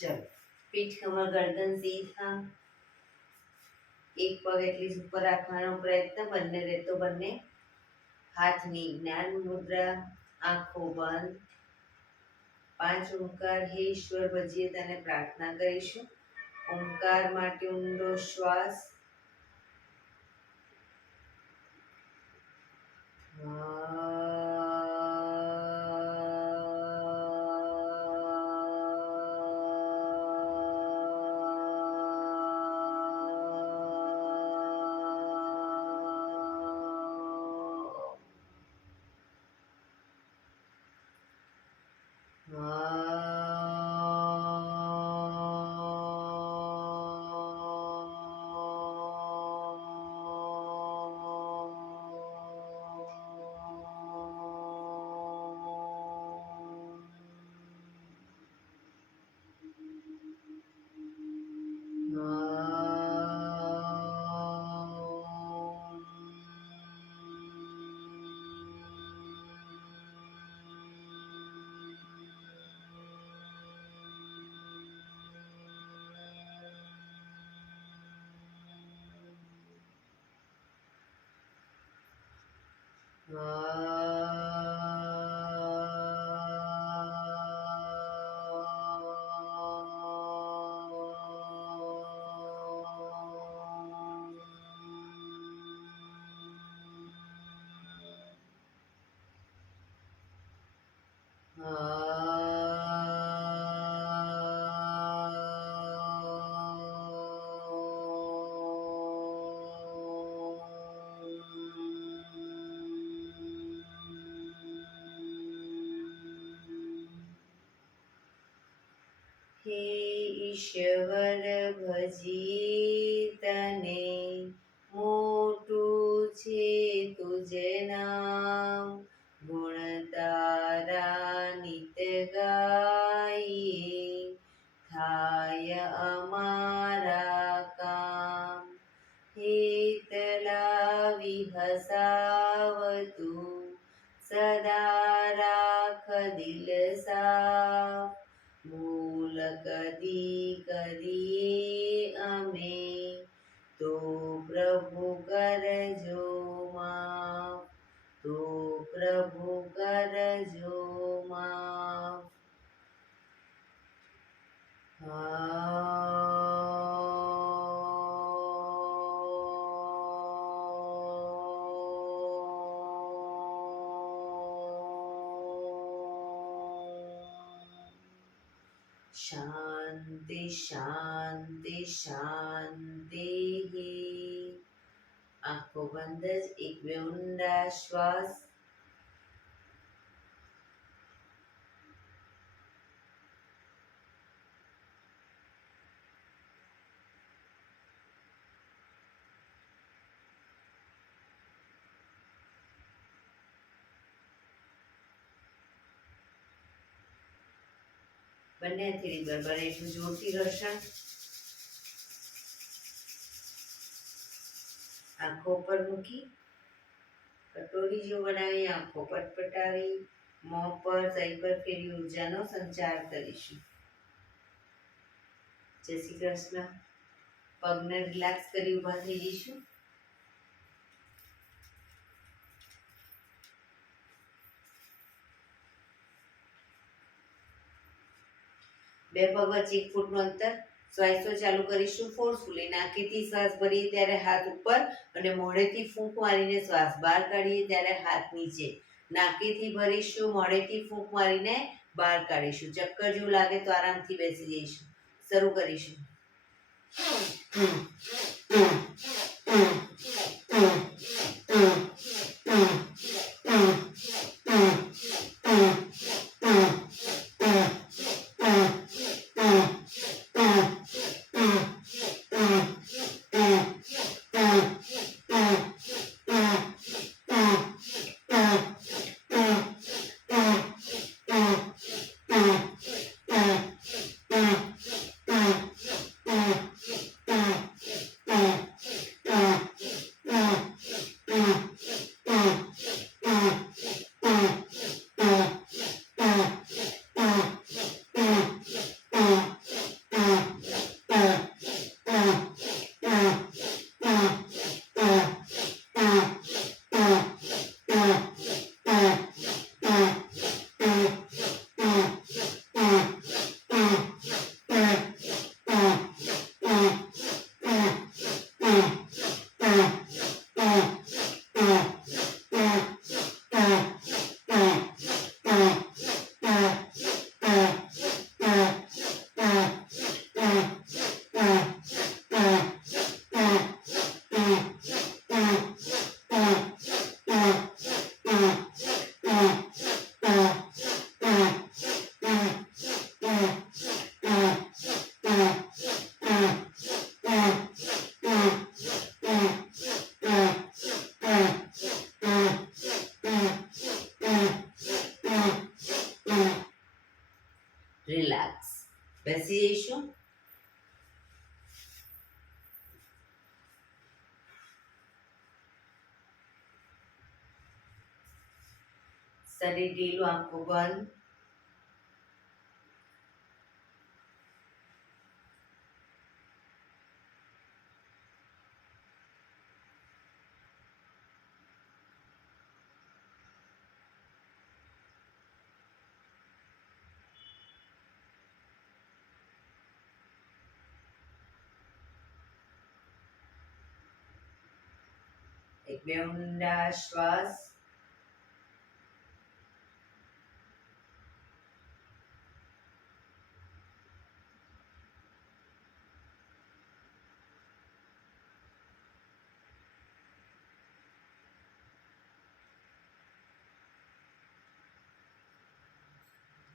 ચલો, પીઠ કમર ગરદન સીધા, એક પગ એટલી ઉપર રાખવાનો પ્રયત્ન, બંને રહેતો બંને હાથની જ્ઞાન મુદ્રા, આંખો બંધ. 5 ઓમકાર હે ઈશ્વર ભજીએ તને પ્રાર્થના કરીશું. ઓમકાર માટે ઊંડો શ્વાસ. હે ઈશ્વર ભજી તને, મોટું છે તુજ નામ. ગુણ તારા નિત ગાઈએ, થાય અમારા કામ. હેતલા વિહસાવતું, સદા રાખ દિલ સાફ. ભૂલ કદી કરીએ અમે, તો પ્રભુ કરજો માફ. તો પ્રભુ કરજો માફ. શાંતિ શાંતિ શાંતિ. આંખો બંધ જ એક બે ઊંડા શ્વાસ. બંને હથેળી બરાબર એટલું જોરથી ઘર્ષણ. આંખો પર મૂકી કટોરી જેવું બનાવી આંખો પટપટાવી મોં પર સહી પર ફેરી ઉર્જાનો સંચાર કરીશું. જય શ્રી કૃષ્ણ. પગને રિલેક્સ કરી ઊભા થઈ જઈશું. બે પગ વચ્ચે 1 ફૂટનું અંતર. શ્વાસો ચાલુ કરીશું. ફોર્સફુલી નાકેથી શ્વાસ ભરીએ ત્યારે હાથ ઉપર અને મોઢેથી ફૂંક મારીને શ્વાસ બહાર કાઢીએ ત્યારે હાથ નીચે. નાકેથી ભરીશું, મોઢેથી ફૂંક મારીને બહાર કાઢીશું. ચક્કર જેવું લાગે તો આરામથી બેસી જઈશું. શરૂ કરીશું. રિલેક્સ. બેસી જઈશું. શરીર ઢીલું, આંખો બંધ. એક બે ઊંડા શ્વાસ.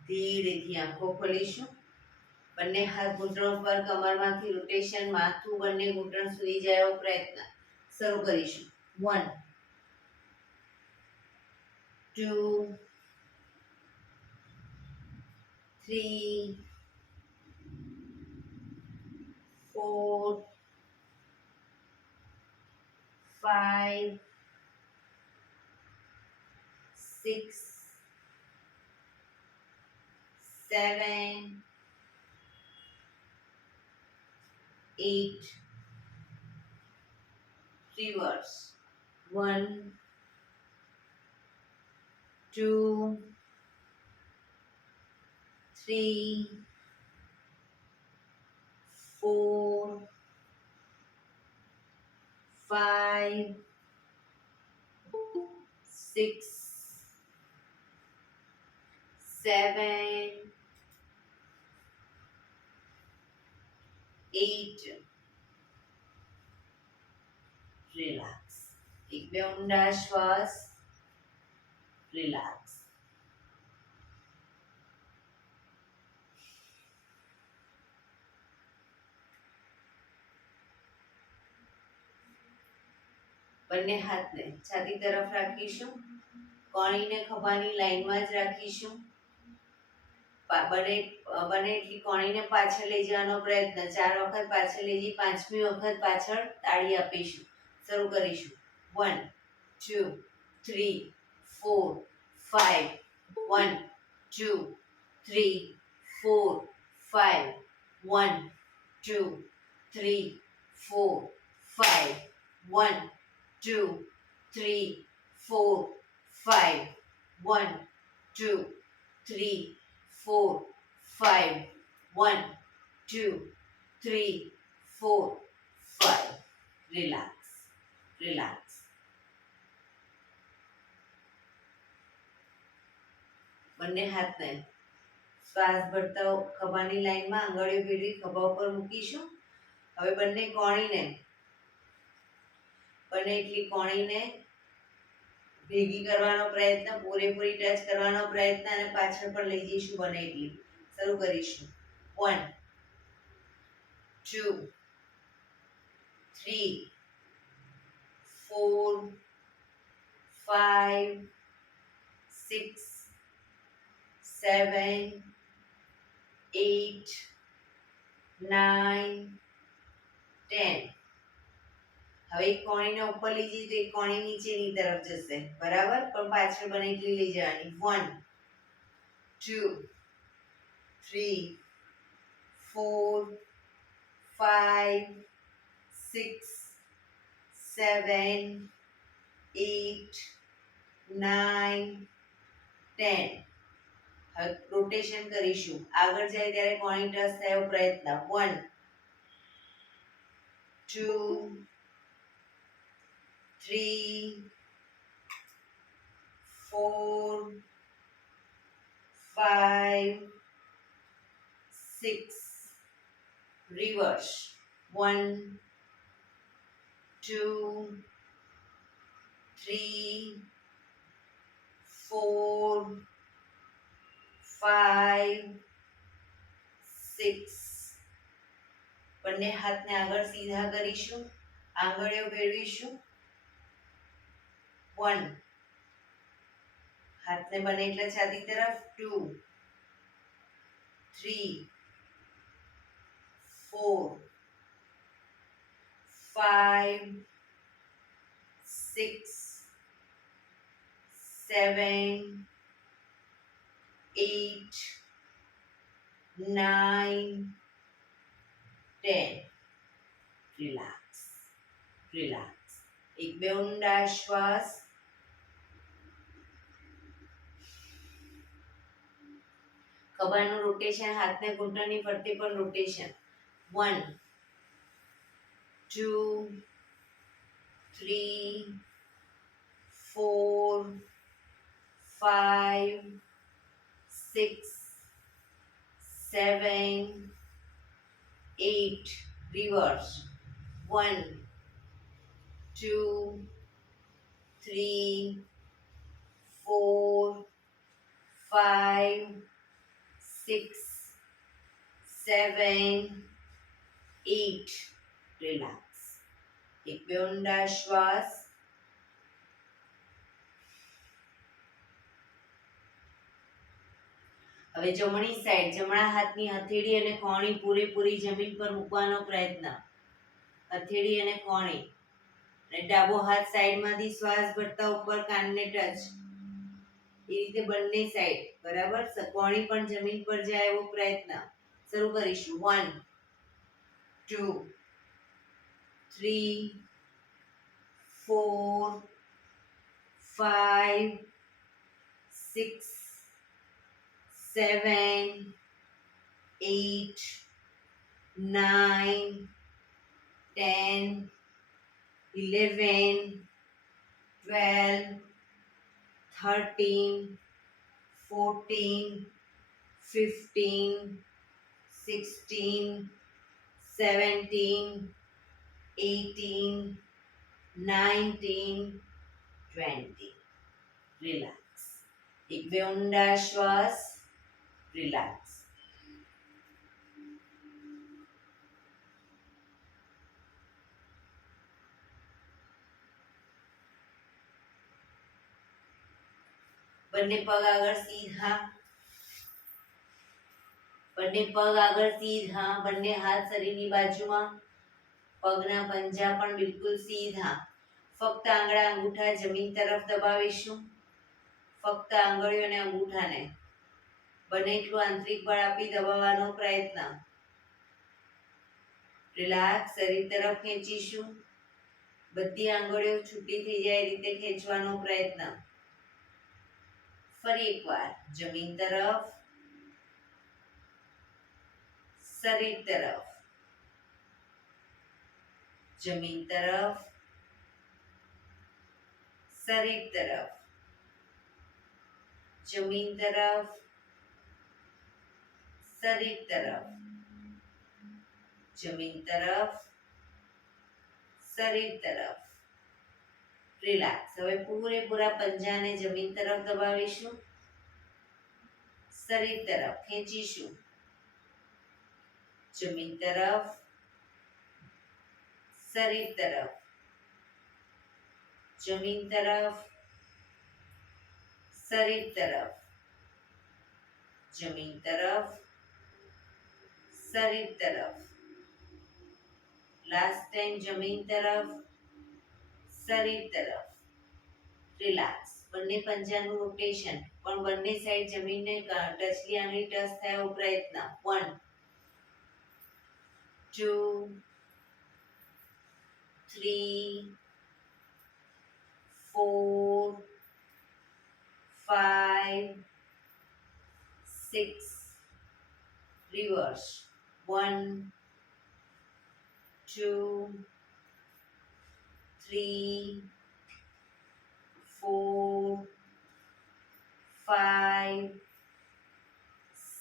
ધીરેથી આંખો ખોલીશું. બંને હાથ ઘૂંટણ પર, કમરમાંથી રોટેશન, માથું બંને ઘૂંટણ સુધી જાય એવો પ્રયત્ન. શરૂ કરીશું. 1 2 3 4 5 6 7 8 reverse. 1 2 3 4 5 6 7 8 રિલેક્સ. એક બે ઊંડા શ્વાસ. રિલેક્સ. બંને હાથને છાતી તરફ રાખીશું. કોણીને ખભાની લાઈનમાં જ રાખીશું. બને એટલી કોણીને પાછળ લઈ જવાનો પ્રયત્ન. 4 વખત પાછળ લઈ જઈ, 5મી વખત પાછળ તાળી આપીશું. શરૂ કરીશું. 1 2 3 4 5 1 2 3 4 5 1 2 3 4 5 1 2 3 4 5 1 2 3 4 5 1 2 3 4 5. રિલેક્સ. રિલેક્સ. બંને હાથને શ્વાસ ભરતા ખભાની લાઈનમાં આંગળીઓ ભેળવી ખભા ઉપર મૂકીશું. હવે બંને એટલી કોણીને ભેગી કરવાનો પ્રયત્ન, પૂરેપૂરી ટચ કરવાનો પ્રયત્ન અને પાછળ પણ લઈ જઈશું બને એટલી. શરૂ કરીશું. 1 2 3 4 5 6 7 8 9 10. હવે એક કોણીને ઉપર લઈ જઈએ તો એક કોણી નીચેની તરફ જશે. બરાબર? પણ પાછળ બને એટલી લઈ જવાની. 1 2 3 4 5 6 7 8 9 10. હવે રોટેશન કરીશું. આગળ જાય ત્યારે કોણી ટચ થાય એવો પ્રયત્ન. 1 2 3 4 5 6 reverse. 1 2 3 4 5 6. બંને હાથને આગળ સીધા કરીશું. આંગળીઓ ભેળવીશું. 1 હાથને બને એટલા છાતી તરફ. 2 3 4 5 6 7 8 9 10. Relax relax. એક બે ઊંડા શ્વાસ. ખભાનું રોટેશન, હાથને ઘૂંટણની ફરતે પર રોટેશન. 1 2 3 4 5 6 7 8. રિવર્સ. 1 2 3 4 5 6 7 8. રિલેક્સ. એક બે ઊંડા શ્વાસ. હવે જમણી સાઈડ, જમણા હાથની હથેળી અને કોણી પૂરેપૂરી જમીન પર મૂકવાનો પ્રયત્ન. હથેળી અને કોણી. અને ડાબો હાથ સાઈડમાંથી શ્વાસ ભરતા ઉપર કાનને ટચ. એ રીતે બંને સાઈડ. બરાબર. કોણી પણ જમીન પર જાય એવો પ્રયત્ન. શરૂ કરીશું. 1 2 3 4 5 6 7 8 9 10 11 12 13 14 15 16 17 18 19 20. રિલેક્સ. એક બે ઊંડા શ્વાસ. રિલેક્સ. બંને પગ આગળ સીધા. બંને પગ આગળ સીધા. બંને હાથ શરીરની બાજુમાં. પગના પંજા પણ બિલકુલ સીધા. ફક્ત આંગળા અંગૂઠા જમીન તરફ દબાવીશું. ફક્ત આંગળીઓ અને અંગૂઠાને બને એટલું આંતરિક બળ આપી દબાવવાનો પ્રયત્ન. રિલેક્સ. શરીર તરફ ખેંચીશું. બધી આંગળીઓ છૂટી થઈ જાય એ રીતે ખેંચવાનો પ્રયત્ન. ફરી એકવાર જમીન તરફ, શરીર તરફ, જમીન તરફ, શરીર તરફ, જમીન તરફ, શરીર તરફ, જમીન તરફ, શરીર તરફ. રિલેક્સ. હવે પૂરેપૂરા પંજાને જમીન તરફ દબાવીશું. શરીર તરફ ખેંચીશું. જમીન તરફ, શરીર તરફ, જમીન તરફ, શરીર તરફ, જમીન તરફ, શરીર તરફ. લાસ્ટ ટાઈમ જમીન તરફ, શરીર તરફ. રિલેક્સ. બંને પંજાનું રોટેશન, પણ બંને સાઈડ જમીનને ટચલી આંગળી ટચ થાય એવો પ્રયત્ન. 1 2 3 4 5 6. રિવર્સ. 1 2 3 4 5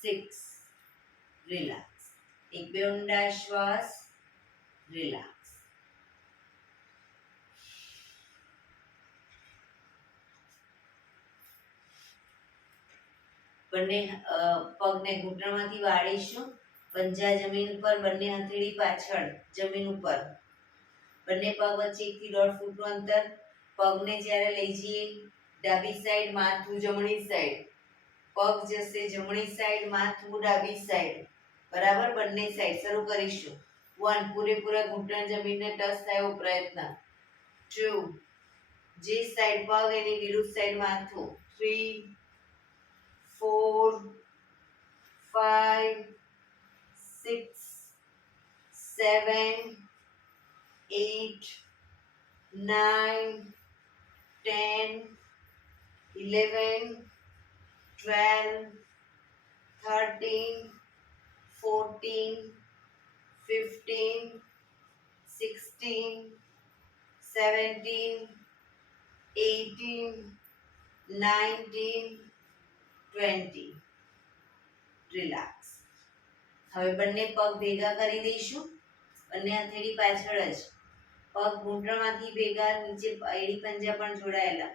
6. રિલેક્સ. એક બે ઊંડા શ્વાસ. રિલેક્સ. બંને પગને ઘૂંટણમાંથી વાળીશું. પંજા જમીન ઉપર, બંને હથેળી પાછળ જમીન ઉપર. બંને પગ વચ્ચે 1 થી 1.5 ફૂટનું અંતર. પગને જ્યારે લઈ જઈએ ડાબી સાઈડ, માથું જમણી સાઈડ. પગ જશે જમણી સાઈડ, માથું ડાબી સાઈડ, બરાબર. બંને સાઈડ શરૂ કરીશું. 1 પૂરેપૂરા ઘૂંટણ જમીનને ટચ થાય એવો પ્રયત્ન. 2 જે સાઈડ પગ એની વિરુદ્ધ સાઈડ માથું. 3 4 5 6 7 8 9 10 11 12 13 14 15 16 17 18 19 20. રિલેક્સ. હવે બંને પગ ભેગા કરી દઈશું. બંને હથેળી પાછળ જ, પગ ઘૂંટણમાંથી ભેગા, નીચે એડી પંજા પણ જોડાયેલા.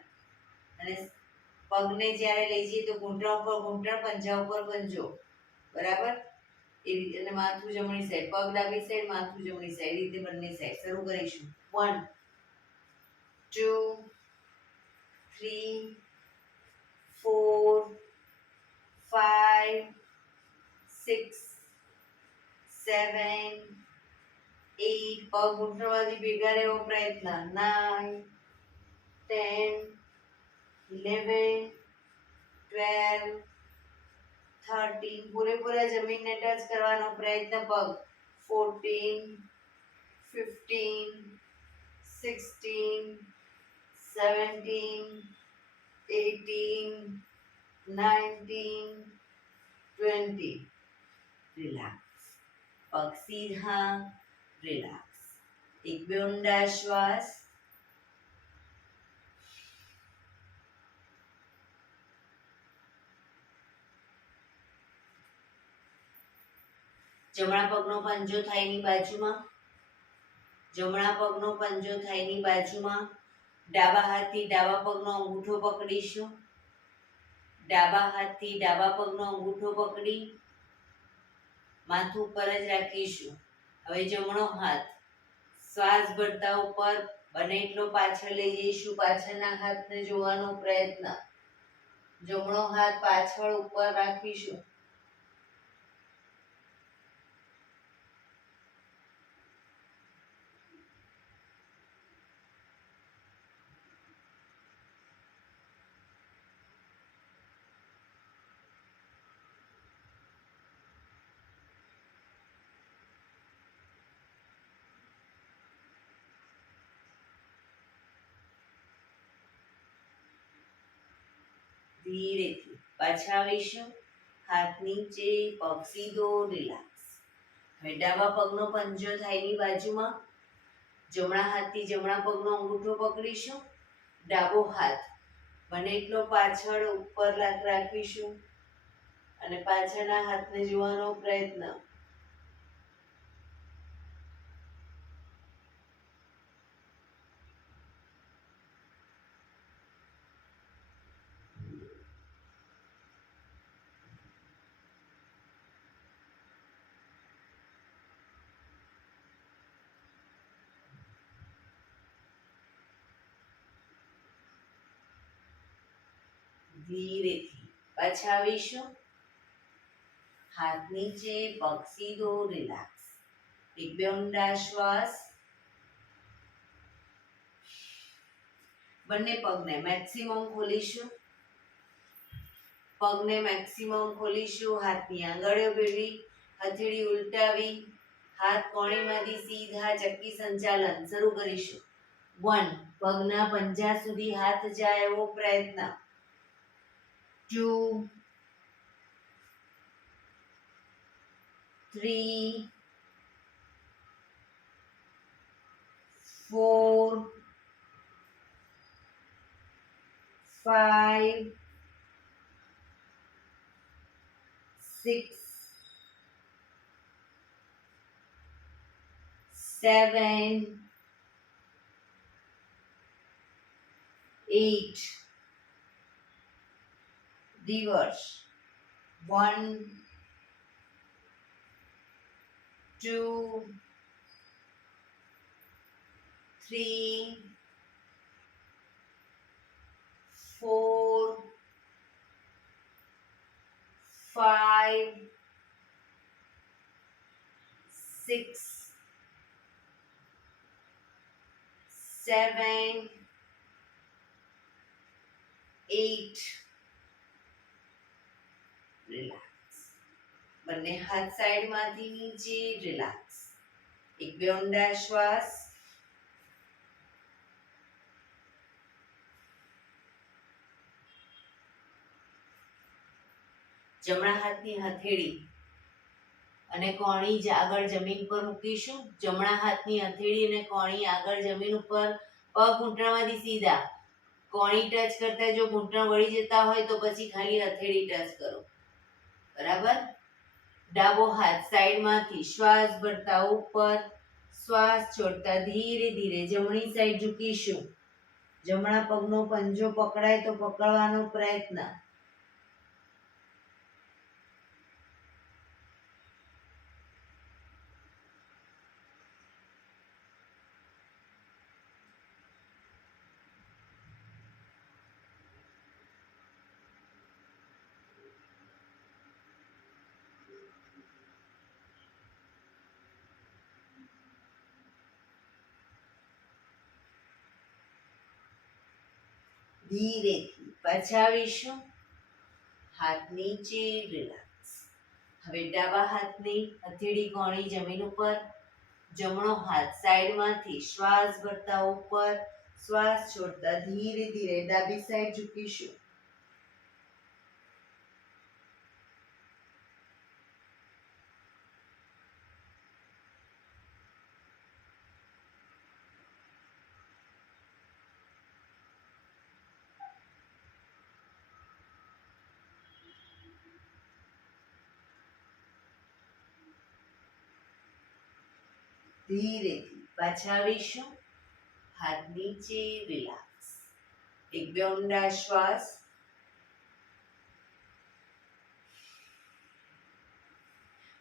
અને પગને જ્યારે લઈ જઈએ તો ઘૂંટણ ઉપર ઘૂંટણ, પંજા ઉપર પંજો, બરાબર. એ રીતે. અને માથું જમણી સાઈડ, પગ ડાબી સાઈડ, માથું જમણી સાઈડ, એ રીતે બંને સાઈડ શરૂ કરીશું. 1 2 3 4 5 6 7 8, પગ ઘૂંટણમાંથી ભેગા રહેવો પ્રયત્ન. 9 10 11 12 13, પૂરેપૂરા જમીનને ટચ કરવાનો પ્રયત્ન. પગ 14 15 16 17 18 19 20. રિલેક્સ. પગ સીધા. રિલેક્સ. એક બે ઊંડા શ્વાસ. જમણા પગનો પંજો થાઈની બાજુમાં. જમણા પગનો પંજો થાઈની બાજુમાં. ડાબા હાથથી ડાબા પગનો અંગૂઠો પકડીશું. ડાબા હાથથી ડાબા પગનો અંગૂઠો પકડી માથું ઉપર જ રાખીશું. હવે જમણો હાથ શ્વાસ ભરતા ઉપર બને એટલો પાછળ લઈ જઈશું. પાછળના હાથને જોવાનો પ્રયત્ન. જમણો હાથ પાછળ ઉપર રાખીશું. ધીરેથી પાછા આવીશું. હાથ નીચે, પગ સીધો. રિલેક્સ. હવે ડાબા પગનો પંજો થાઈની બાજુમાં. જમણા હાથથી જમણા પગનો અંગૂઠો પકડીશું. ડાબો હાથ બને એટલો પાછળ ઉપર રાખીશું અને પાછળના હાથને જોવાનો પ્રયત્ન. ધીરેથી પાછા આવીશું. હાથ નીચે, પગ સીધો. રિલેક્સ. એક બે ઊંડા શ્વાસ. બંને પગને મેક્સિમમ ખોલીશું. પગને મેક્સિમમ ખોલીશું. હાથની આંગળીઓ ભેળવી, હથેળી ઉલટાવી, હાથ કોણીમાંથી સીધા ચક્કી સંચાલન શરૂ કરીશું. 1 પગના પંજા સુધી હાથ જાય એવો પ્રયત્ન. 2 3 4 5 6 7 8. Reverse. 1 2 3 4 6 7 8 રિલેક્સ. બંને હાથ સાઈડમાંથી નીચે રિલેક્સ. એક બે ઊંડા શ્વાસ. જમણા હાથની હથેળી અને કોણી આગળ જમીન પર મૂકીશું. જમણા હાથની હથેળી અને કોણી આગળ જમીન ઉપર. પગ ઘૂંટણમાંથી સીધા. કોણી ટચ કરતા જો ઘૂંટણ વળી જતા હોય તો પછી ખાલી હથેળી ટચ કરો. બરાબર. ડાબો હાથ સાઈડમાંથી શ્વાસ ભરતા ઉપર, શ્વાસ છોડતા ધીરે ધીરે જમણી સાઈડ ઝૂકીશું. જમણા પગનો પંજો પકડાય તો પકડવાનો પ્રયત્ન. ધીરેથી પાછા આવીશું. હાથ નીચે રિલેક્સ. હવે ડાબા હાથની હથેળી કોણી જમીન ઉપર. જમણો હાથ સાઈડમાંથી શ્વાસ ભરતા ઉપર, શ્વાસ છોડતા ધીરે ધીરે ડાબી સાઈડ ઝૂકીશું. ધીરેથી પાછા આવીશું. હાથ નીચે રિલેક્સ. એક બે ઊંડા શ્વાસ.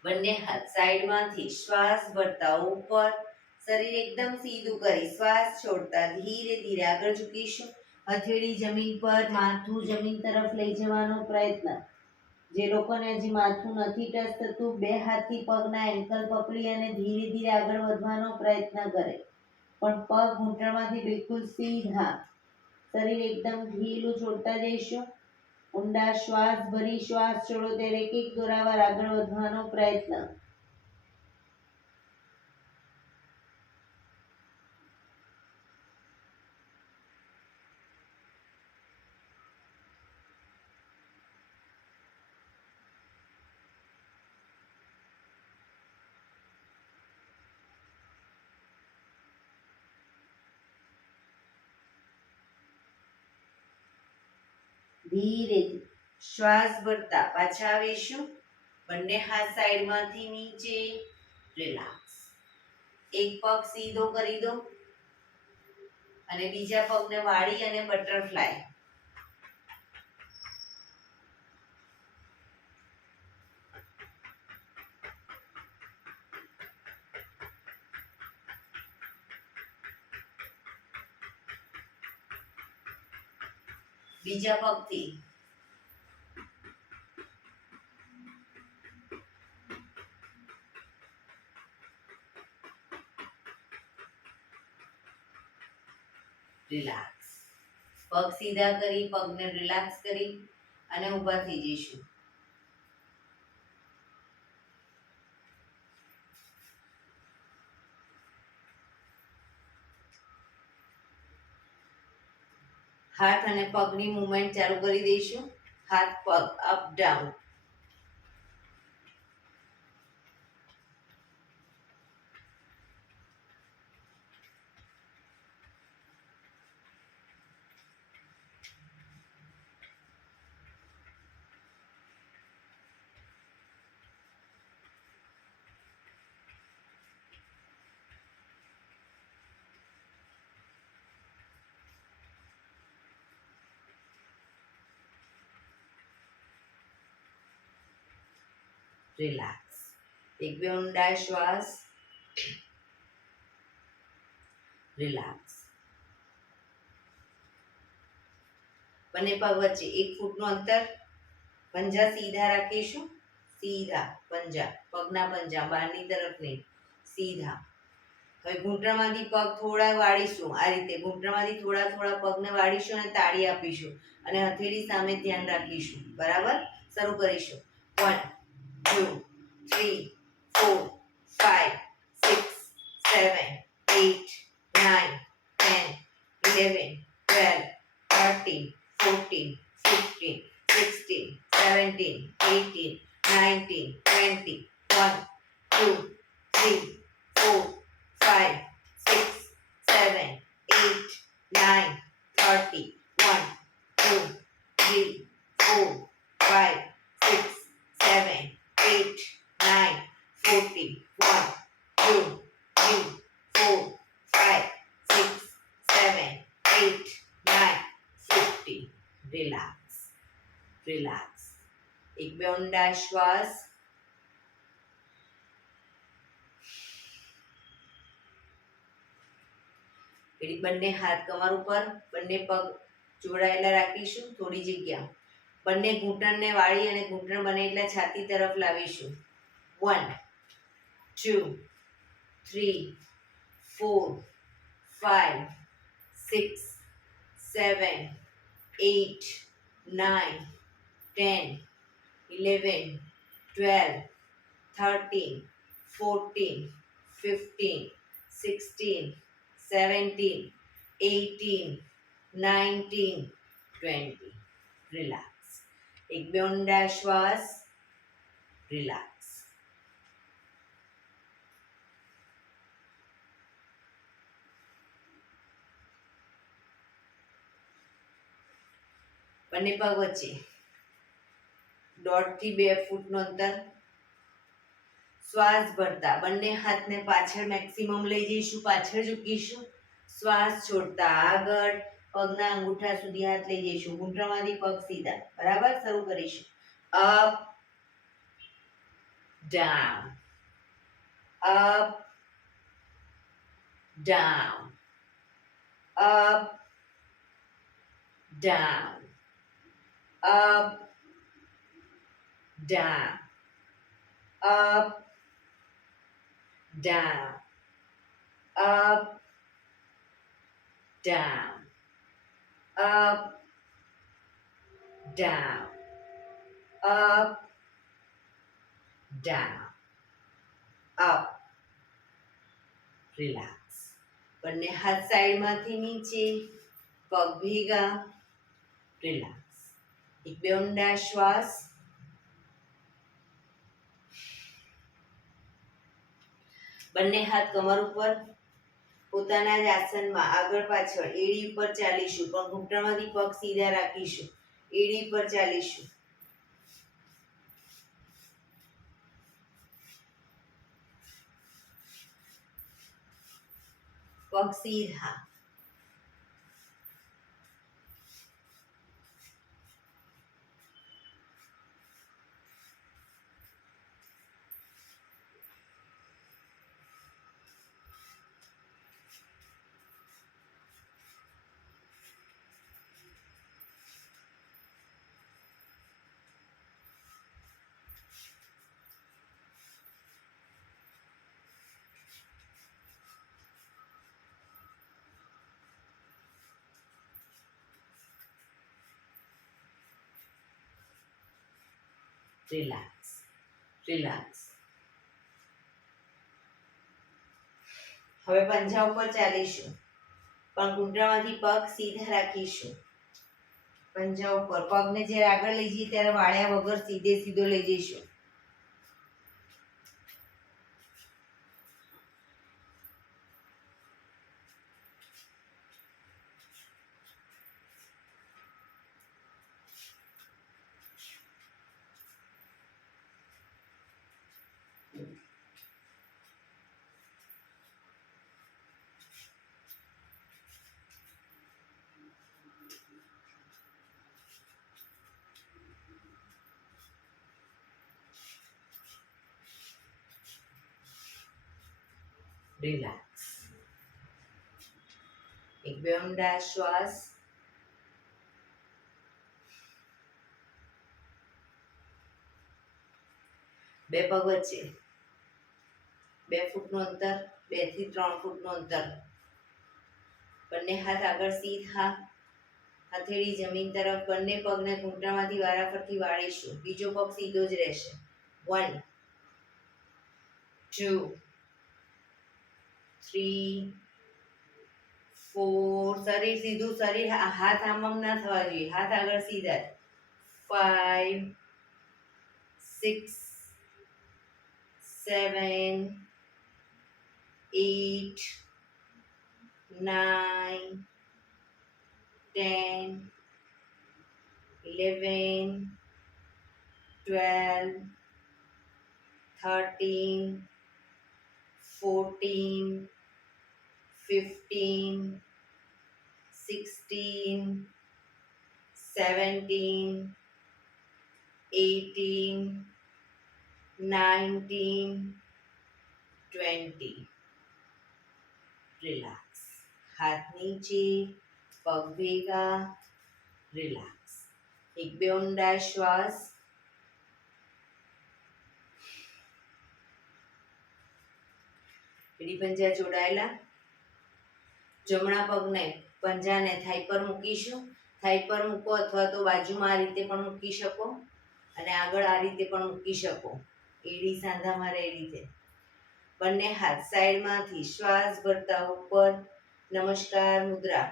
બંને હાથ સાઈડમાંથી શ્વાસ ભરતા ઉપર, શરીર એકદમ સીધું કરી શ્વાસ છોડતા ધીરે ધીરે આગળ ઝૂકીશું. હથેળી જમીન પર, માથું જમીન તરફ લઈ જવાનો પ્રયત્ન. જે લોકોને હજી માથું નથી ટચ થતું, બે હાથથી પગના એન્કલ પકડી અને ધીરે ધીરે આગળ વધવાનો પ્રયત્ન કરે. પણ પગ ઘૂંટણમાંથી બિલકુલ સીધા. શરીર એકદમ ઢીલું છોડતા જઈશું. ઊંડા શ્વાસ ભરી શ્વાસ છોડો ત્યારે એક એક દોરાવાર આગળ વધવાનો પ્રયત્ન. ધીરેથી શ્વાસ ભરતા પાછા આવીશું. બંને હાથ સાઈડમાંથી નીચે રિલેક્સ. એક પગ સીધો કરી દો અને બીજા પગને વાળી અને બટરફ્લાય. બીજા પગથી રિલેક્સ. પગ સીધા કરી, પગને રિલેક્સ કરી અને ઊભા થઈ જઈશું. હાથ અને પગની મૂવમેન્ટ ચાલુ કરી દઈશું. હાથ પગ અપ ડાઉન. રિલેક્સ. એક બે ઊંડા શ્વાસ. રિલેક્સ. બંને પગ વચ્ચે 1 ફૂટનું અંતર. પંજા સીધા રાખીશું. સીધા પંજા, પગના પંજા બહારની તરફ નહીં. સીધા. હવે ઘૂંટણમાંથી પગ થોડા વાળીશું, આ રીતે ઘૂંટણમાંથી થોડા થોડા પગને વાળીશું અને તાળી આપીશું અને હથેળી સામે ધ્યાન રાખીશું. બરાબર? શરૂ કરીશું. 1 2 3 4 5 6 7 8 9 10 11 12 13 14 15 16 17 18 19 20 1 2 3 4 5 6 7 8 9 30 1 2 3 4 5 6 7 8 9 40 1 2 3 4 5 6 7 8 9 50. Relax, relax. એક બે ઊંડા શ્વાસ. પેલી બંને હાથ કમર ઉપર, બંને પગ જોડાયેલા રાખીશું. થોડી જગ્યા. બંને ઘૂંટણને વાળી અને ઘૂંટણ બને એટલા છાતી તરફ લાવીશું. 1 2 3 4 5 6 7 8 9 10 11 12 13 14 15 16 17 18 19 20. રિલેક્સ. એક બે ઊંડા શ્વાસ. રિલેક્સ. બંને પગ વચ્ચે 1.5 થી 2 ફૂટનું અંતર. શ્વાસ ભરતા બંને હાથને પાછળ મેક્સિમમ લઈ જઈશું, પાછળ ઝૂકીશું. શ્વાસ છોડતા આગળ પગના અંગૂઠા સુધી હાથ લઈ જઈશું. ઘૂંટણમાંથી પગ સીધા. બરાબર? શરૂ કરીશું. Up down, up down, up down, up down, up down, up down, up down, up down, up. Relax. બંને હાથ સાઈડમાંથી નીચે, પગ ભેગા. રિલેક્સ. એક બે ઊંડા શ્વાસ. બંને હાથ કમર ઉપર, પોતાના જ આસનમાં આગળ પાછળ એડી ઉપર ચાલીશું, પણ ઘૂંટણમાંથી પગ સીધા રાખીશું. એડી પર ચાલીશું. પગ સીધા. Relax, relax. હવે પંજા ઉપર ચાલીશું, પણ ઘૂંટણમાંથી પગ સીધા રાખીશું. પંજા ઉપર પગને જ્યારે આગળ લઈ જઈએ ત્યારે વાળ્યા વગર સીધે સીધો લઈ જઈશું. રિલેક્સ. એક બે ઊંડા શ્વાસ. બે પગ વચ્ચે 2 ફૂટનું અંતર, 2 થી 3 ફૂટનું અંતર. બંને હાથ આગળ સીધા, હથેળી જમીન તરફ. બંને પગને ઘૂંટણમાંથી વારાફરતી વાળીશું. બીજો પગ સીધો જ રહેશે. 1 2 3 4. શરીર સીધું, શરીર હાથ આમ ના થવા જોઈએ, હાથ આગળ સીધા. 5 6 7 8 9 10 11 12 13 14 15 16 17 18 19 20. રિલેક્સ. હાથ નીચે, પગ ભેગા. રિલેક્સ. એક બે ઊંડા શ્વાસ. એડી પંજા જોડાયેલા. જમણા પગને પંજાને થાઈ પર મૂકીશું. થાઈ પર મૂકો અથવા તો બાજુમાં આ રીતે પણ મૂકી શકો અને આગળ આ રીતે પણ મૂકી શકો. એડી સાંધા મારે એ રીતે. બંને હાથ સાઈડમાંથી શ્વાસ ભરતા ઉપર. નમસ્કાર મુદ્રા.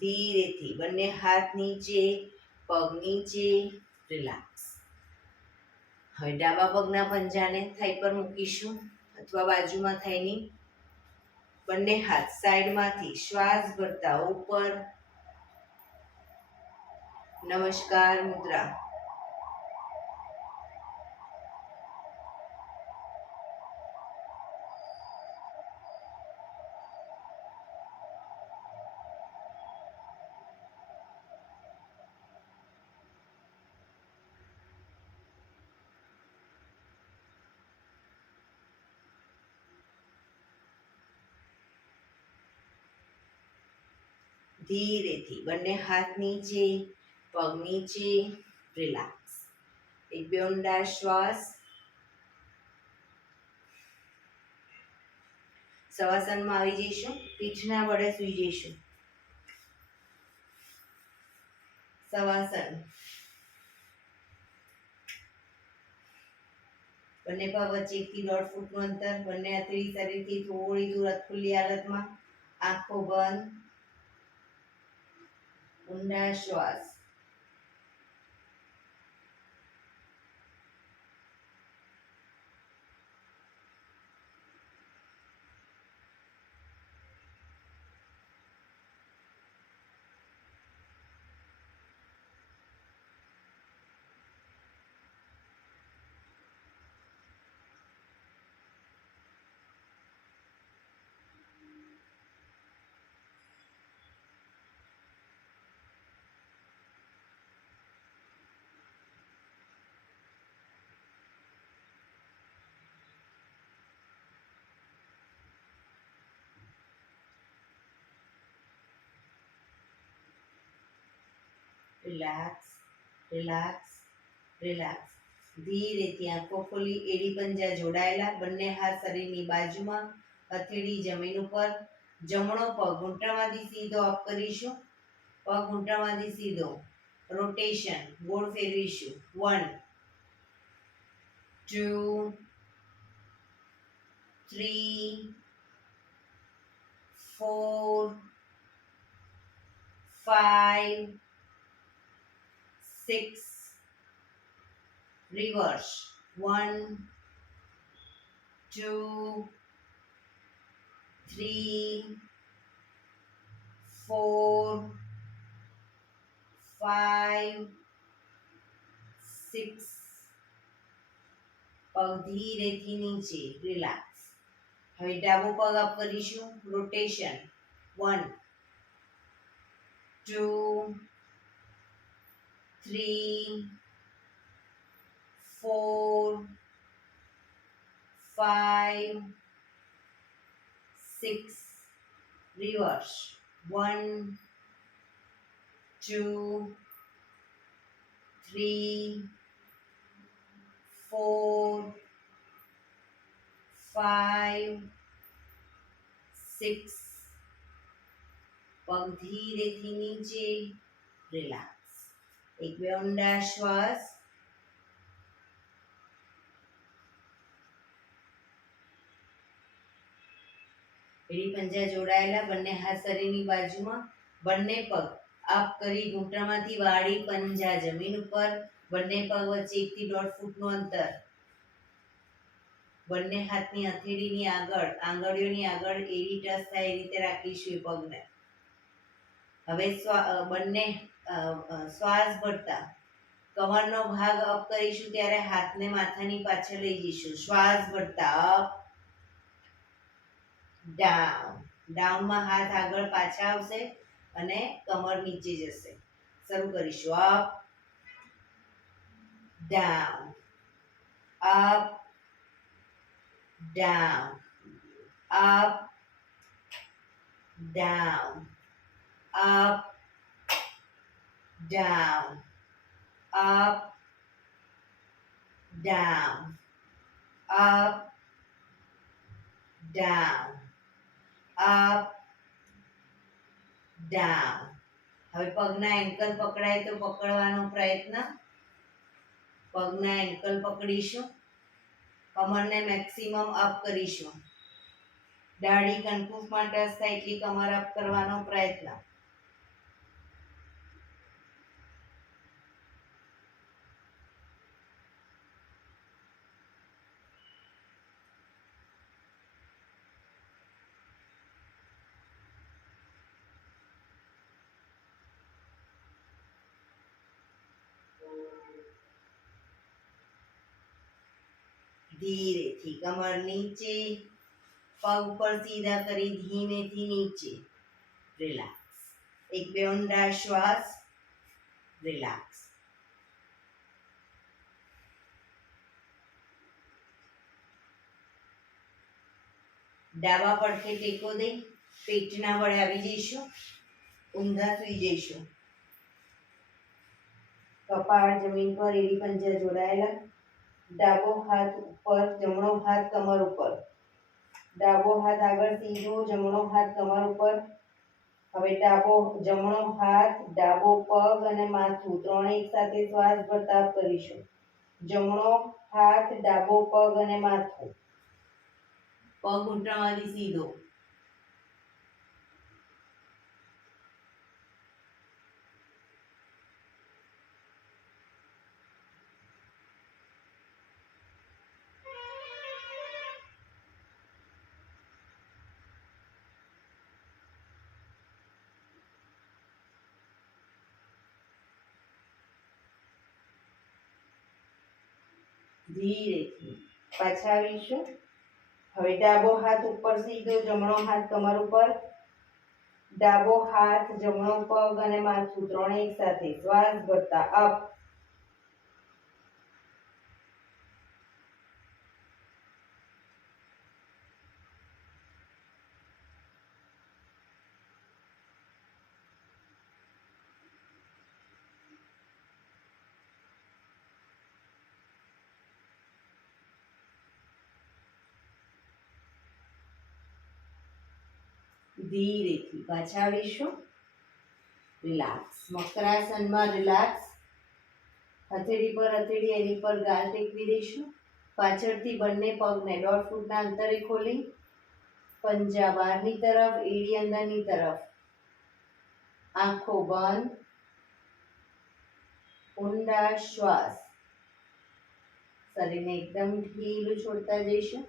ધીરેથી બંને હાથ નીચે, પગ નીચે. રિલેક્સ. હવે ડાબા પગના પંજાને થાઈ પર મૂકીશું અથવા બાજુમાં થાઈની. બંને હાથ સાઈડમાંથી શ્વાસ ભરતા ઉપર. નમસ્કાર મુદ્રા. ધીરેથી બંને હાથ નીચે, પગ નીચે. રિલેક્સ. એક બે ઊંડા શ્વાસ. શવાસનમાં આવી જઈશું. પીઠના વડે સૂઈ જઈશું. શવાસન. બંને પગ વચ્ચે 1 થી 1.5 ફૂટનું અંતર. બંને હથેળી શરીરથી થોડી દૂર ખુલ્લી હાલતમાં. આંખો બંધ. ઊંડા શ્વાસ. રિલેક્સ. રિલેક્સ. રિલેક્સ. ધીરેથી આંખો ખોલી. એડી પંજા જોડાયેલા. બંને હાથ શરીરની બાજુમાં. હથેળી જમીન ઉપર. જમણો પગ ઘૂંટણમાંથી સીધો અપ કરીશું. પગ ઘૂંટણમાંથી સીધો. રોટેશન. ગોળ ફેરવીશું. 1 2 3 4 5 6. Reverse. 1 2 3 4 5 6. પગ ધીરેથી નીચે. રિલેક્સ. હવે ડાબો પગ અપ કરીશું. રોટેશન. 1 2, 3, 4, 5, 6. Reverse. 1, 2, 3, 4, 5, 6. પગ ધીરેથી નીચે. રિલેક્સ. એક બે ઊંડા શ્વાસ. એડી પંજા જોડાયેલા, બંને હાથ શરીરની બાજુમાં, બંને પગ અપ કરી ઘૂંટણમાંથી વાળી પંજા જમીન ઉપર, બંને પગ વચ્ચે 1 થી 1.5 ફૂટનું અંતર. બંને હાથની હથેળીની આગળ, આંગળીઓની આગળ એડી ટચ થાય એ રીતે રાખીશું એ પગને. હવે બંને શ્વાસ ભરતા કમરનો ભાગ અપ કરીશું ત્યારે હાથને માથાની પાછળ લઈ જઈશું. શ્વાસ ભરતા અપ, ડાઉન. ડાઉનમાં હાથ આગળ પાછા આવશે અને કમર નીચે જશે. શરૂ કરીશું. Up, down, up, down, up, down, up, down, up, down, up, down, up, down. હવે પગના એન્કલ પકડાય તો પકડવાનો પ્રયત્ન. પગના એન્કલ પકડીશું. કમરને મેક્સિમમ અપ કરીશું. દાઢી કનકુફમાં ટચ થાય એટલી કમર અપ કરવાનો પ્રયત્ન. ધીરેથી કમર નીચે, પગ પર સીધા કરી ધીમેથી નીચે. રિલેક્સ. એક બે ઊંડા શ્વાસ. રિલેક્સ. ડાબા પડખે ટેકો દઈ પેટના વડે આવી જઈશું. ઊંધા સુઈ જઈશું. કપાળ જમીન પર, એડી પંજા જોડાયેલા. ડાબો હાથ ઉપર, જમણો હાથ કમર ઉપર. ડાબો હાથ આગળ સીધો, જમણો હાથ કમર ઉપર. હવે જમણો હાથ, ડાબો પગ અને માથું ત્રણે એક સાથે શ્વાસ ભરતા કરીશું. જમણો હાથ, ડાબો પગ અને માથું. પગ ઘૂંટણમાંથી સીધો. ધીરેથી પાછા આવીશું. હવે ડાબો હાથ ઉપર સીધો, જમણો હાથ કમર ઉપર. ડાબો હાથ, જમણો પગ અને માથું ત્રણે એક સાથે શ્વાસ ભરતા અપ. ધીરેથી પાછા આવીશું. રિલેક્સ. મકરાસનમાં રિલેક્સ. હથેળી પર હથેળી, એની પર ગાલ ટેકવી દઈશું. પાછળથી બંને પગને 1.5 ફૂટના અંતરે ખોલી પંજા બહારની તરફ, એડી અંદરની તરફ. આંખો બંધ. ઊંડા શ્વાસ. શરીરને એકદમ ઢીલું છોડતા જઈશું.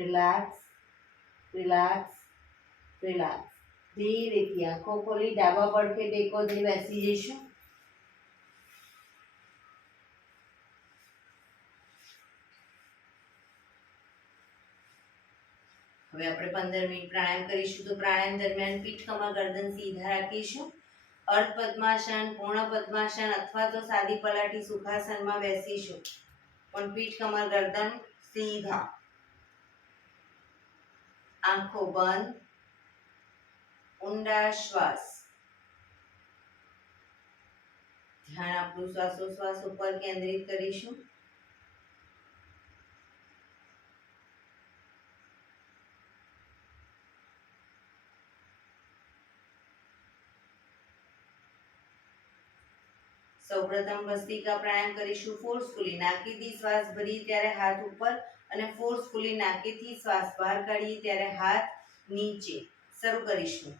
Relax, relax, relax. ધીરેથી આંખો ખોલી ડાબા પડખે ટેકો દઈ બેસી જઈશું. હવે આપણે 15 મિનિટ પ્રાણાયામ કરીશું. તો પ્રાણાયામ દરમિયાન પીઠ કમર ગરદન સીધા રાખીશું. અર્ધ પદ્માસન, પૂર્ણ પદ્માસન અથવા તો સાદી પલાટી સુખાસનમાં બેસીશું, પણ પીઠ કમર ગરદન સીધા. આંખો બંધ, ઊંડા શ્વાસ. ધ્યાન આપણું શ્વાસોશ્વાસ ઉપર કેન્દ્રિત કરીશું. સૌપ્રથમ ભસ્ત્રિકા પ્રાણાયામ કરીશું ફોર્સફુલી. નાકેથી શ્વાસ ભરીએ ત્યારે હાથ ઉપર અને ફોર્સફુલી નાકેથી શ્વાસ બહાર કાઢીએ ત્યારે હાથ નીચે. શરૂ કરીશું.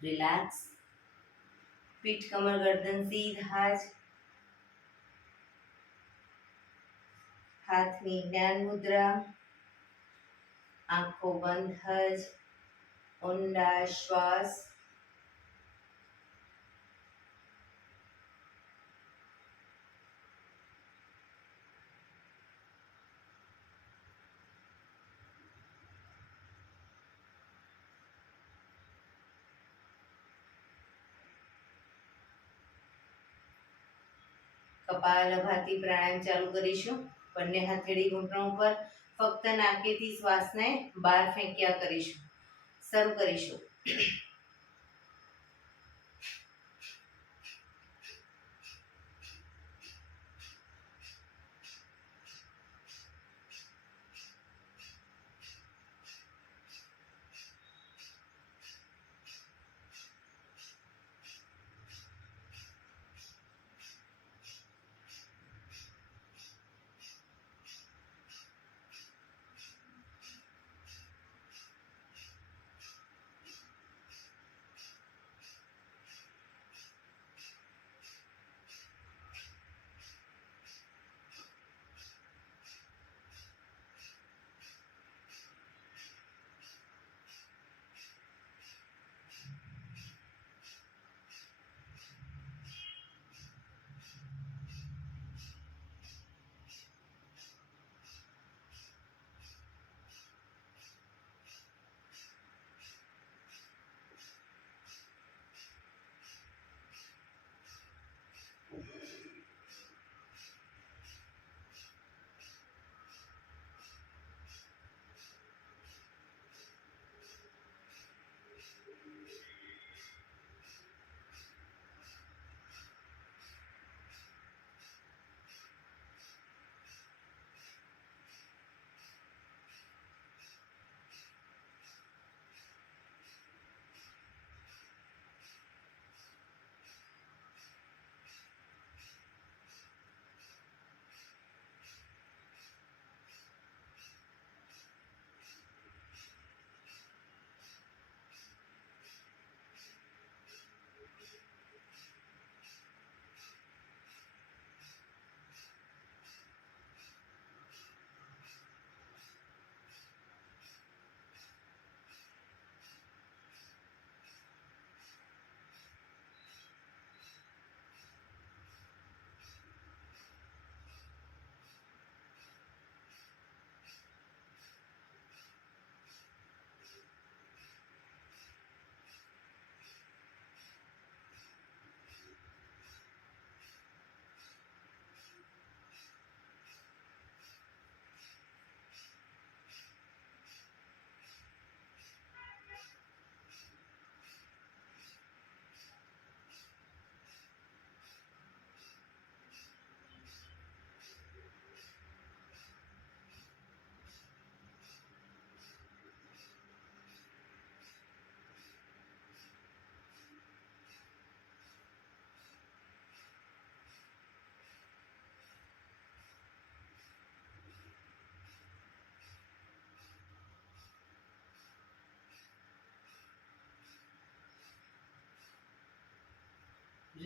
રિલેક્સ. પીઠ કમર ગરદન સીધા જ. હાથની જ્ઞાન મુદ્રા. આંખો બંધ જ. ઊંડા શ્વાસ. કપાલભાતિ પ્રાણાયામ ચાલુ કરીશું. બંને હથેળી ઘૂંટણ ઉપર. ફક્ત નાકેથી શ્વાસને બહાર ફેંક્યા કરીશું. શરૂ કરીશું.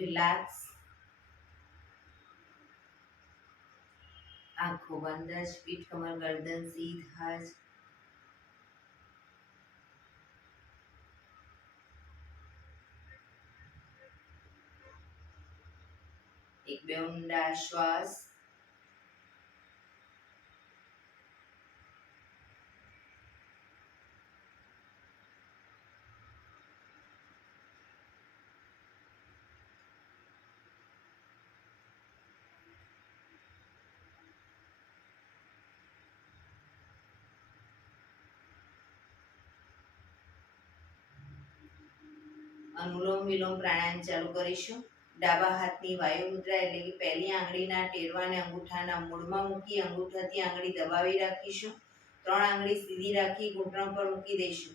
રિલેક્સ. આંખો બંધ જ. પીઠ કમર ગરદન સીધા જ. એક બે ઊંડા શ્વાસ. અનુલોમ વિલોમ પ્રાણાયામ ચાલુ કરીશું. ડાબા હાથની વાયુ મુદ્રા એટલે કે પહેલી આંગળીના ટેરવાને અંગૂઠાના મૂળમાં મૂકી અંગૂઠાથી આંગળી દબાવી રાખીશું. 3 આંગળી સીધી રાખી ઘૂંટણ પર મૂકી દઈશું.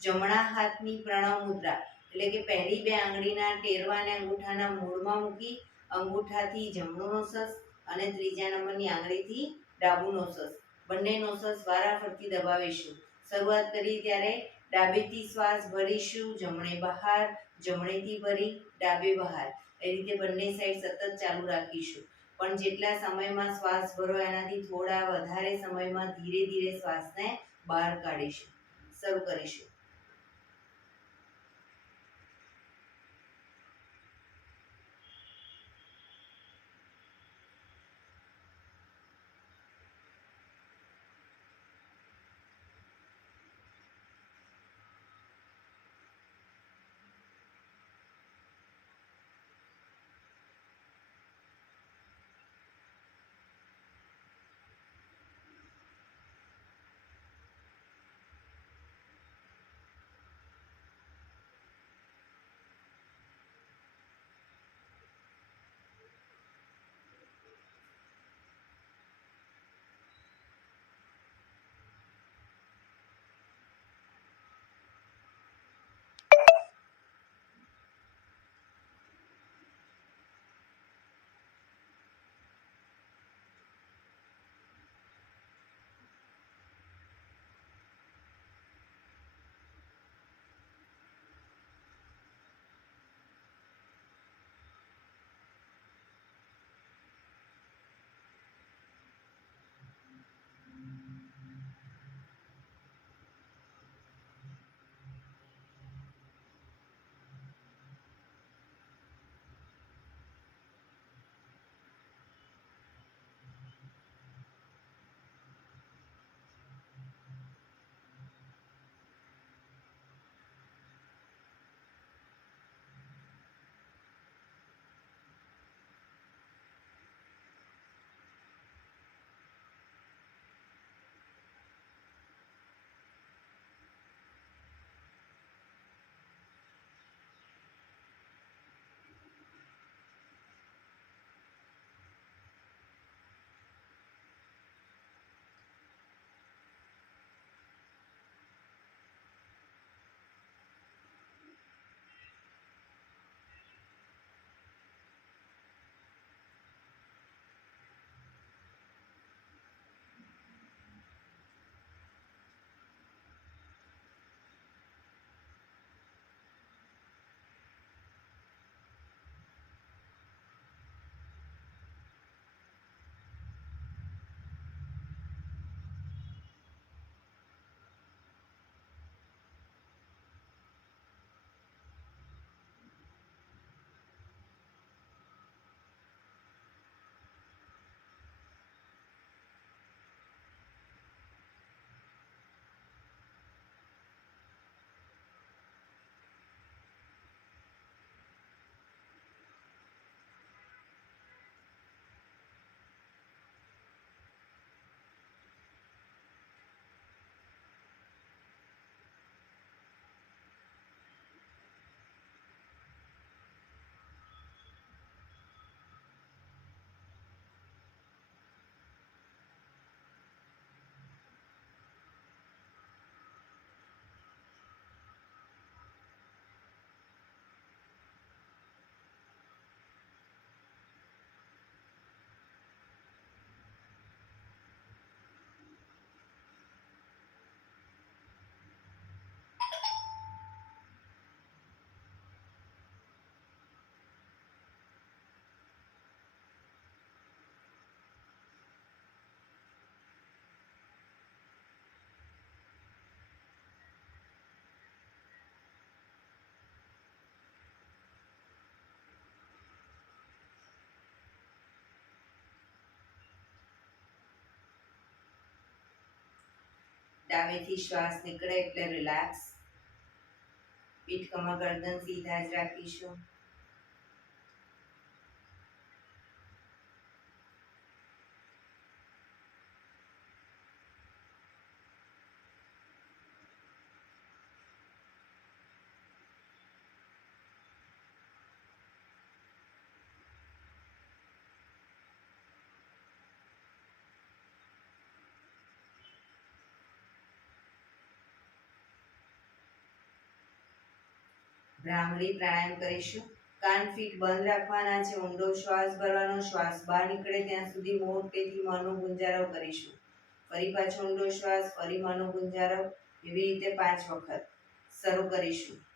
જમણા હાથની પ્રણવ મુદ્રા એટલે કે પહેલી 2 આંગળીના ટેરવાને અંગૂઠાના મૂળમાં મૂકી અંગૂઠાથી જમણું નોસસ અને ત્રીજા નંબરની આંગળીથી ડાબું નોસસ, બંને નોસસ વારાફરતી દબાવીશું. શરૂઆત કરી ત્યારે ડાબેથી શ્વાસ ભરીશું, જમણે બહાર, જમણેથી ભરી ડાબે બહાર. એ રીતે બંને સાઈડ સતત ચાલુ રાખીશું. પણ જેટલા સમયમાં શ્વાસ ભરો એનાથી થોડા વધારે સમયમાં ધીરે ધીરે શ્વાસને બહાર કાઢીશું. શરૂ કરીશું. ડાબેથી શ્વાસ નીકળે એટલે રિલેક્સ. પીઠ કમર ગરદન સીધા જ રાખીશું. ભ્રામરી પ્રાણાયામ કરીશું. કાન ફીટ બંધ રાખવાના છે. ઊંડો શ્વાસ ભરવાનો. શ્વાસ બહાર નીકળે ત્યાં સુધી મોટેથી મોંનો ગુંજારો કરીશું. ફરી પાછો ઊંડો શ્વાસ, ફરી મોંનો ગુંજારો, એવી રીતે 5 વખત શરૂ કરીશું.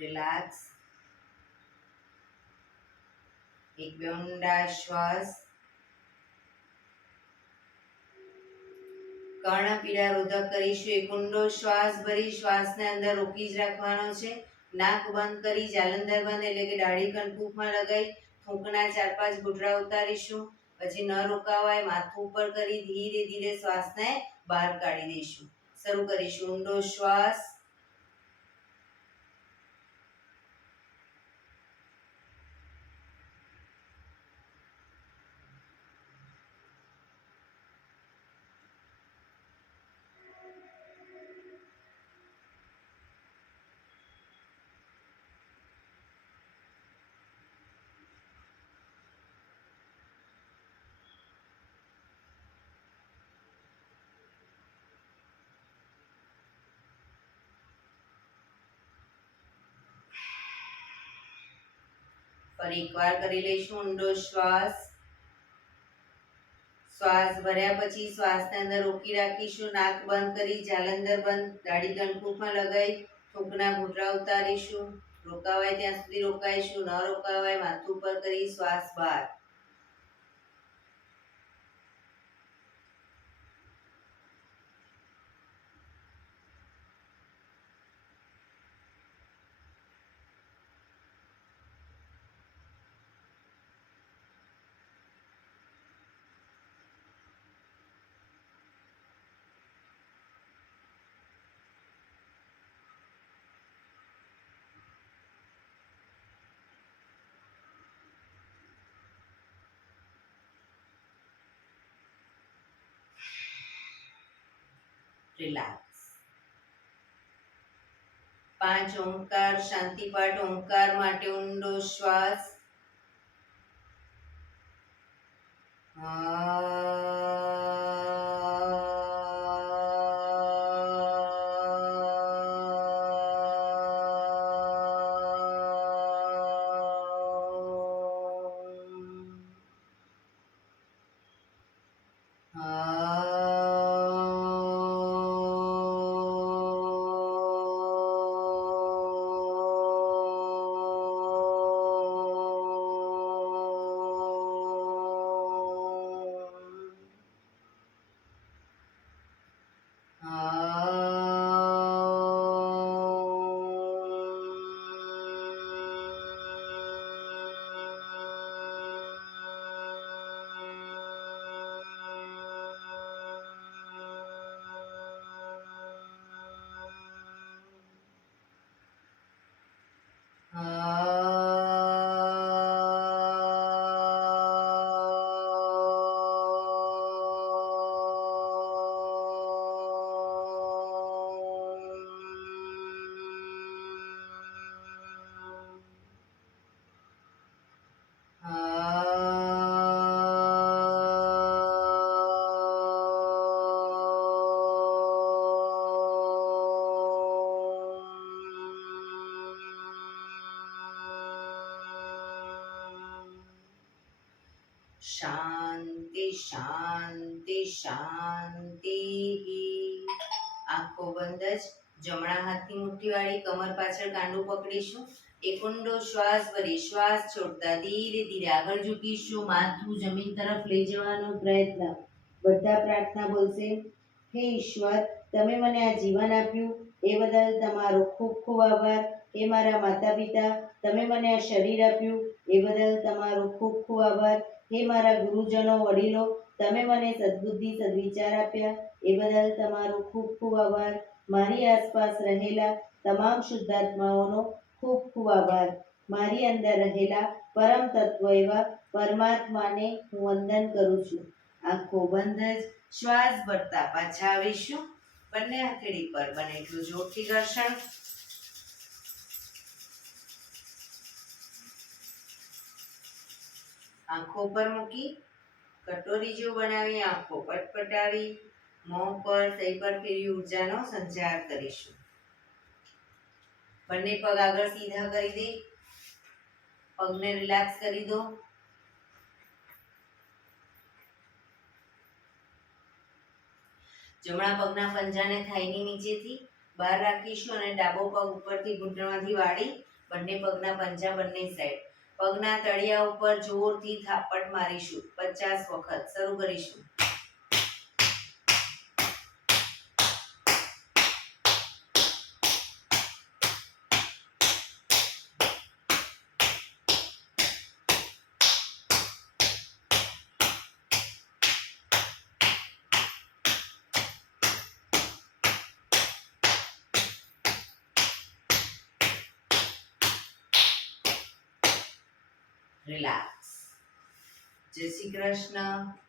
રિલેક્સ. એક બે ઊંડા શ્વાસ. કર્ણપીડા રોધક કરીશું. એક ઊંડો શ્વાસ ભરી શ્વાસને અંદર રોકી જ રાખવાનો છે. નાક બંધ કરી જાલંધર બંધ એટલે કે દાઢી કણકુમાં લગાવી થૂંકના 4-5 ઘૂંટડા ઉતારીશું. પછી ન રોકાવાય માથું ઉપર કરી ધીરે ધીરે શ્વાસને બહાર કાઢી દઈશું. શરૂ કરીશું. ઊંડો શ્વાસ. ફરી એકવાર કરી લઈશું. ઊંડો શ્વાસ. શ્વાસ ભર્યા પછી શ્વાસને અંદર રોકી રાખીશું. નાક બંધ કરી જાલંધર બંધ દાઢી કણકુમાં લગાવી થૂંકના ઘૂંટડા ઉતારીશું. રોકાવાય ત્યાં સુધી રોકાઈશું. ન રોકાવાય માથું ઉપર કરી શ્વાસ બહાર. રિલેક્સ. 5 ઓમકાર શાંતિ પાઠ. ઓમકાર માટે ઊંડો શ્વાસ. આ શાંતિ શાંતિ શાંતિ. આંખો બંધ જ. જમણા હાથની મુઠ્ઠી વાળી કમર પાછળ કાંડું પકડીશું. એક ઊંડો શ્વાસ ભરી શ્વાસ છોડતા ધીરે ધીરે આગળ ઝૂકીશું. માથું જમીન તરફ લઈ જવાનો પ્રયત્ન. બધા પ્રાર્થના બોલશે. હે ઈશ્વર, તમે મને આ જીવન આપ્યું એ બદલ તમારો ખૂબ ખૂબ આભાર. હે મારા માતા પિતા, તમે મને આ શરીર આપ્યું એ બદલ તમારો ખૂબ ખૂબ આભાર. હે મારા ગુરુજનો વડીલો, તમે મને સદબુદ્ધિ સદવિચાર આપ્યા એ બદલ તમારો ખૂબ ખૂબ આભાર. મારી આસપાસ રહેલા તમામ શુદ્ધાત્માઓનો ખૂબ ખૂબ આભાર. મારી અંદર રહેલા પરમ તત્વ એવા પરમાત્માને હું વંદન કરું છું. આંખો બંધ જ શ્વાસ ભરતા પાછા આવીશું. બંને હથેળી પર બને એટલું જોરથી ઘર્ષણ. આંખો પર મૂકી કટોરી જેવું બનાવી આંખો પટપટાવી મોં પર સહી પર ફેરવી ઉર્જાનો સંચાર કરીશું. બંને પગ આગળ સીધા કરી દે. પગને રિલેક્સ કરી દો. જમણા પગના પંજાને થાઈની નીચેથી બહાર રાખીશું અને ડાબો પગ ઉપરથી ઘૂંટણમાંથી વાળી બંને પગના પંજા બંને સાઈડ. પગના તળિયા ઉપર જોરથી થાપટ મારીશું 50 વખત. શરૂ કરીશું. રિલેક્સ. જય શ્રી કૃષ્ણ.